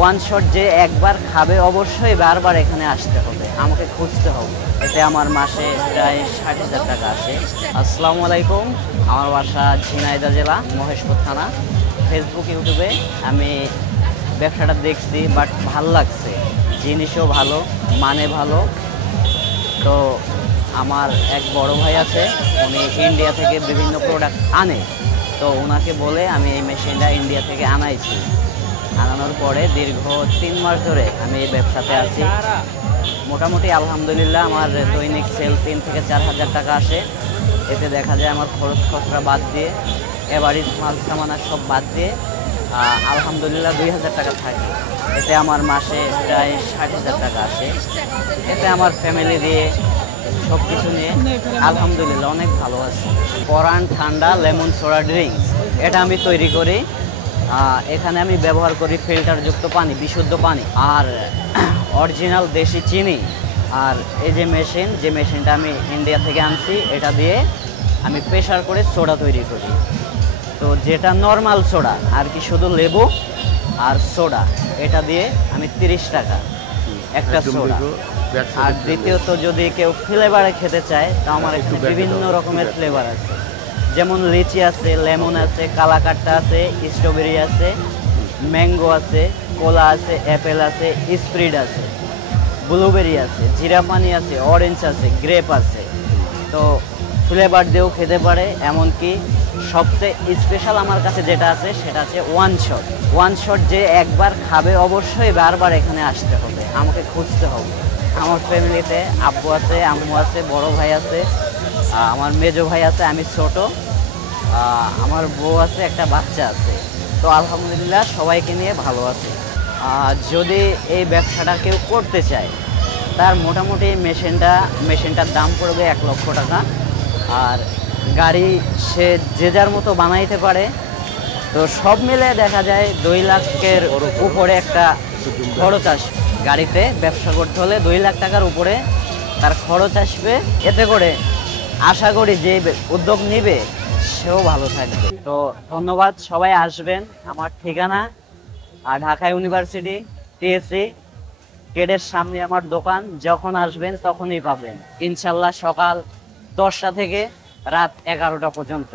One shot যে একবার খাবে অবশ্যই বারবার এখানে আসতে হবে, আমাকে খুঁজতে হবে। এতে আমার মাসে প্রায় ৬০,০০০ টাকা আসে। আসসালামু আলাইকুম, আমার বাসা ঝিনাইদহ জেলা মহেশপুর থানা। ফেসবুক ইউটিউবে আমি ব্যবসাটা দেখছি, বাট ভাল লাগছে, জিনিসও ভালো, মানে ভালো। তো আমার এক বড় ভাই আছে, উনি ইন্ডিয়া থেকে বিভিন্ন প্রোডাক্ট আনে। তো ওনাকে বলে আমি এই মেশিনটা ইন্ডিয়া থেকে আনাইছি। আনানোর পরে দীর্ঘ ৩ মাস ধরে আমি এই ব্যবসাতে আছি। মোটামুটি আলহামদুলিল্লাহ আমার দৈনিক সেল ৩ থেকে ৪ হাজার টাকা আসে। এতে দেখা যায় আমার খরচ খরচা বাদ দিয়ে, এভারেজ মাল সামানা সব বাদ দিয়ে আলহামদুলিল্লাহ ২,০০০ টাকা থাকে। এতে আমার মাসে প্রায় ৬০,০০০ টাকা আসে। এতে আমার ফ্যামিলি দিয়ে সব কিছু নিয়ে আলহামদুলিল্লাহ অনেক ভালো আছে। পরান ঠান্ডা লেমন সোডা ড্রিঙ্কস, এটা আমি তৈরি করি। এখানে আমি ব্যবহার করি ফিল্টারযুক্ত পানি, বিশুদ্ধ পানি, আর অরিজিনাল দেশি চিনি। আর এই যে মেশিনটা আমি ইন্ডিয়া থেকে আনছি, এটা দিয়ে আমি প্রেসার করে সোডা তৈরি করি। তো যেটা নর্মাল সোডা আর কি, শুধু লেবু আর সোডা, এটা দিয়ে আমি ৩০ টাকা একটা সোডা। আর দ্বিতীয়ত যদি কেউ ফ্লেভারে খেতে চায়, তো আমার এখানে বিভিন্ন রকমের ফ্লেভার আছে, যেমন লিচি আছে, লেমন আছে, কালাকাট্টা আছে, স্ট্রবেরি আছে, ম্যাঙ্গো আছে, কোলা আছে, অ্যাপেল আছে, স্প্রিড আছে, ব্লুবেরি আছে, জিরা পানি আছে, অরেঞ্জ আছে, গ্রেপ আছে। তো ফ্লেভার দিয়েও খেতে পারে। এমনকি সবচেয়ে স্পেশাল আমার কাছে যেটা আছে সেটা আছে ওয়ান শট যে একবার খাবে অবশ্যই বারবার এখানে আসতে হবে, আমাকে খুঁজতে হবে। আমার ফ্যামিলিতে আব্বু আছে, আম্মু আছে, বড় ভাই আছে, আমার মেজো ভাই আছে, আমি ছোট, আমার বউ আছে, একটা বাচ্চা আছে। তো আলহামদুলিল্লাহ সবাইকে নিয়ে ভালো আছে। যদি এই ব্যবসাটা কেউ করতে চায়, তার মোটামুটি মেশিনটার দাম পড়বে ১,০০,০০০ টাকা। আর গাড়ি সে যে যার মতো বানাইতে পারে। তো সব মিলে দেখা যায় ২ লাখের উপরে একটা খরচ আসবে। গাড়িতে ব্যবসা করতে হলে ২ লাখ টাকার উপরে তার খরচ আসবে। এতে করে আশা করি যে উদ্যোগ নিবে সেও ভালো থাকবে। তো ধন্যবাদ, সবাই আসবেন। আমার ঠিকানা ঢাকা ইউনিভার্সিটি টিএসসি গেটের সামনে আমার দোকান। যখন আসবেন তখনই পাবেন ইনশাল্লাহ, সকাল ১০টা থেকে রাত ১১টা পর্যন্ত।